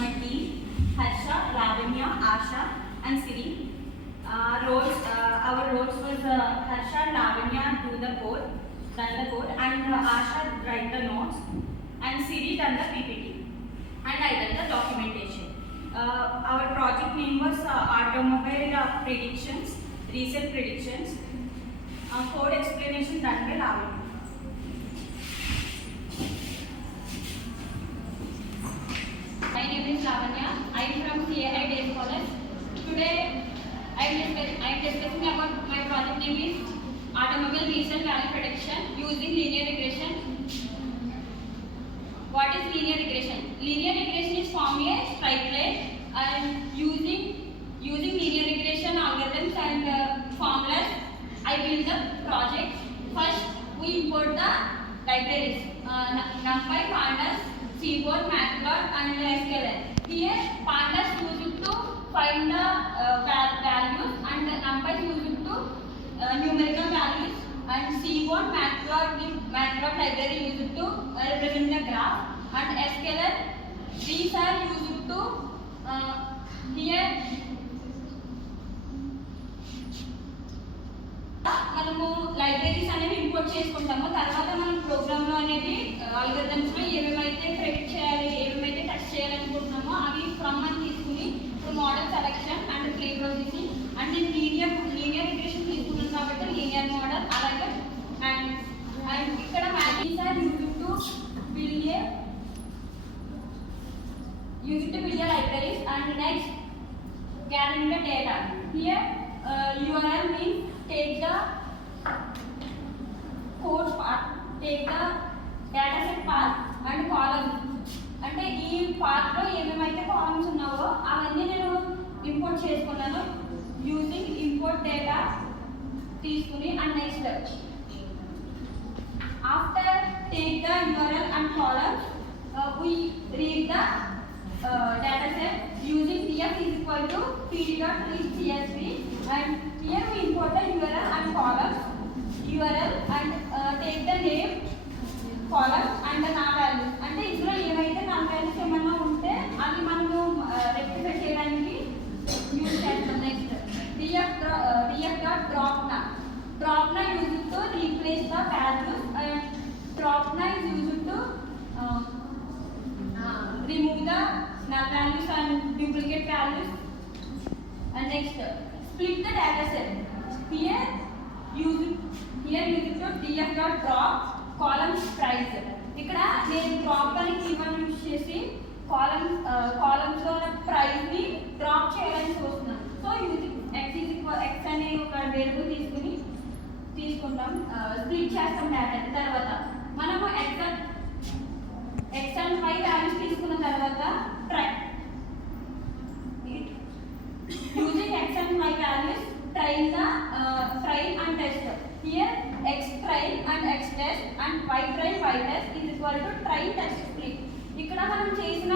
my team, Harsha, Ravanya, Asha, and Siri. Our roles was Harsha and Lavanya do the code, done the code, and Asha write the notes, and Siri done the PPT, and I done the documentation. Our project name was Automobile Predictions, Resale Predictions. Code explanation done by Lavanya. My name is Lavanya. I am from CAI Days College. Today I am discussing about my project name is Automobile Resale Value Prediction using linear regression. What is linear regression? Linear regression is forming a straight line and using linear regression algorithms and formulas. I build the project. First, we import the libraries NumPy, Pandas, Seaborn, Matplotlib, and sklearn. Here, Pandas used to find the values, and NumPy used to numerical values, and Seaborn, Matplotlib library used to represent the graph, and sklearn. These are used to here. మనము లైబ్రరీస్ అనేవి ఇంపోర్ట్ చేసుకుంటాము. తర్వాత మనం ప్రోగ్రామ్లో అనేది ఆల్గరిథమ్స్లో ఏమేమైతే ప్రెడిక్ట్ చేయాలి, ఏమేమైతే టెస్ట్ చేయాలనుకుంటున్నామో అవి ఫ్రమ్ అని తీసుకుని ఇప్పుడు model selection and preprocessing and నేను లీనియర్ రిగ్రెషన్ తీసుకున్నాను కాబట్టి లీనియర్ మోడల్ అలాగే అండ్ ఇక్కడ maths are use to build libraries and next gathering the data. Here URL means take the code path, take the dataset path and columns. అంటే ఈ పాత్లో ఏమేమైతే కాలమ్స్ ఉన్నావో అవన్నీ నేను ఇంపోర్ట్ చేసుకున్నాను యూజింగ్ ఇంపోర్ట్ డేటా తీసుకుని and next after take the URL and columns we read the dataset using df is equal to pd.readcsv and here we import the URL and columns URL and take the name column and the null values అంటే ఇందులో ఏమైతే null values ఏమన్నా ఉంటే అవి మనము రెక్టిఫై చేయడానికి యూజ్ చేస్తాం. Next df.dropna used to replace the values and dropna is used to remove the null values and duplicate values. And next split the data set. Here use to df.drop columns price. ఇక్కడ నేను డ్రాప్ అని keyword use చేసి కాలమ్స్ లో ప్రైస్ ని డ్రాప్ చేయాలని చూస్తున్నాను. So using x అనే ఒక వేరియబుల్ తీసుకుంటాం స్ప్లిట్ చేస్తాం డేటా. తర్వాత మనము x and y వాల్యూస్ తీసుకున్న తర్వాత using x and y values train and test. Here x train and x test and y train y test is equal to train test split. ఇక్కడ మనం చేసిన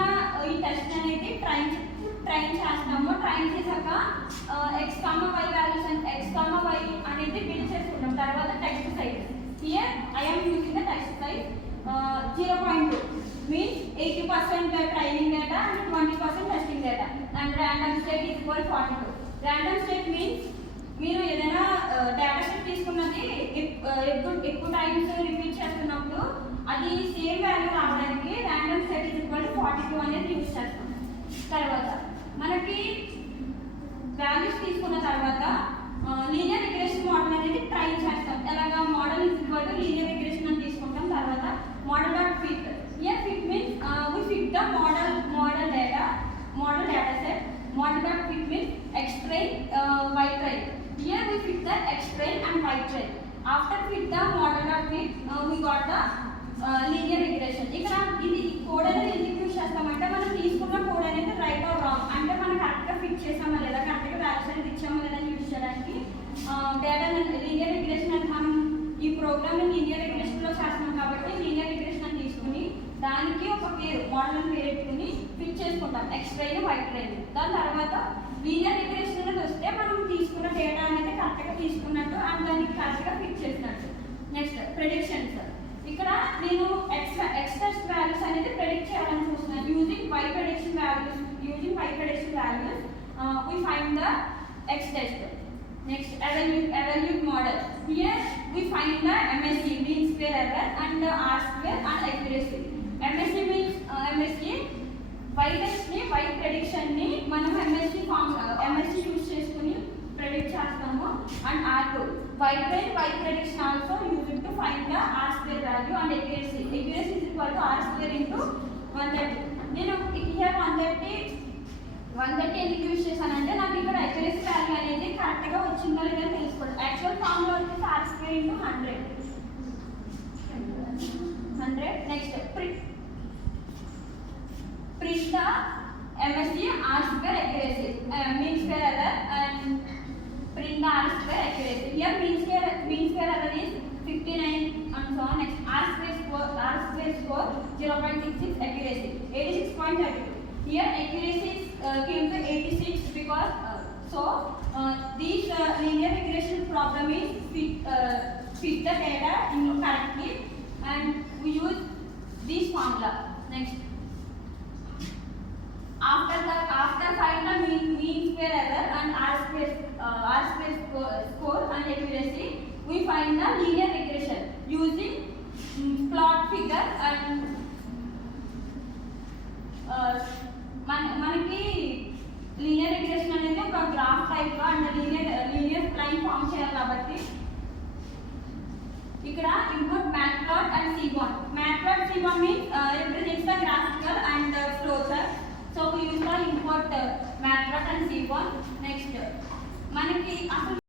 ఈ టెస్ట్ అనేది ట్రైన్ చేస్తాము. ట్రైన్ చేశాక x, y values and x, y అనేది బిల్డ్ చేసుకుంటాం. తర్వాత text size. Here I am using the text size 0.2 means 80% training data and 20% testing data and random state is equal to 42. Random state means మీరు ఏదైనా డేటా సెట్ తీసుకున్నది ఎక్కువ times repeat చేస్తున్నప్పుడు అది same value రావడానికి random set is equal to 42 అనేది యూజ్ చేస్తాం. తర్వాత మనకి వాల్యూస్ తీసుకున్న తర్వాత లీనియర్ రిగ్రెషన్ మోడల్ అనేది ట్రైన్ చేస్తాం. ఎలాగా model is equal to linear regression అని తీసుకుంటాం. తర్వాత model dot fit. Here fit means we fit the model data set. Model dot fit means x train y train. Here we fit the x train and y train. After fit the model dot fit we got the linear regression. ఇక్కడ ఇది కోడ్ అనేది ఎందుకు యూజ్ చేస్తామంటే మనం తీసుకున్న కోడ్ అనేది right are wrong అంటే మనం కరెక్ట్గా ఫిట్ చేసామా లేదా కరెక్ట్గా వాల్యూస్ అనేది ఇచ్చామా లేదా యూజ్ చేయడానికి డేటా లీనియర్ రిగ్రెషన్ అని మనం ఈ ప్రోగ్రామ్ లీనియర్ రిగ్రెషన్లో చేస్తున్నాం కాబట్టి లీనియర్ రిగ్రెషన్ అని తీసుకుని దానికి ఒక పేరు మోడల్ అని పేరు పెట్టుకుని ఫిట్ చేసుకుంటాం x ట్రైన్ y ట్రైన్. దాని తర్వాత లీనియర్ రిగ్రెషన్ అనేది వస్తే మనం తీసుకున్న డేటా అనేది కరెక్ట్గా తీసుకున్నట్టు అండ్ దానికి కరెక్ట్గా ఫిట్ చేసినట్టు. Next predictions. ఇక్కడ నేను x టెస్ట్ వాల్యూస్ అనేది ప్రెడిక్ట్ చేయాలని చూస్తున్నాను using y prediction values we find the x test. Next, evaluate model. Here we find the MSE, mean square error, and the R square and accuracy. MSE means y test ni y prediction ni మనం MSE use చేసుకుని ప్రెడిక్ట్ చేస్తాము. And R2 y prime y prediction also used to find the R square value and accuracy. Accuracy is equal to R square into 130. నేను here 130 ఎందుకు యూస్ చేశానంటే నాకు ఇక్కడ accuracy value అనేది కరెక్ట్ గా వచ్చిందో లేదో తెలుసుకోవాలి. యాక్చువల్ ఫార్ములా వచ్చేసి R square into 100. Next print the MSE R square accuracy, mean square error, and print the R square accuracy. Here mean square error is 59 and so on. Next, R square score 0.66, accuracy 86.32. Here accuracy came to 86 because this linear regression problem is fit the data incorrectly, and we use this formula. Next, after find the mean square error and R square score and accuracy, we find the linear regression using plot figure and మనకి linear regression అనేది ఒక graph type లో and linear line form చేయాలి కాబట్టి ఇక్కడ input matplot and seaborn. Matplot seaborn means represents the graphical and flow chart. So we use the import matplot and seaborn. Next మనకి అసలు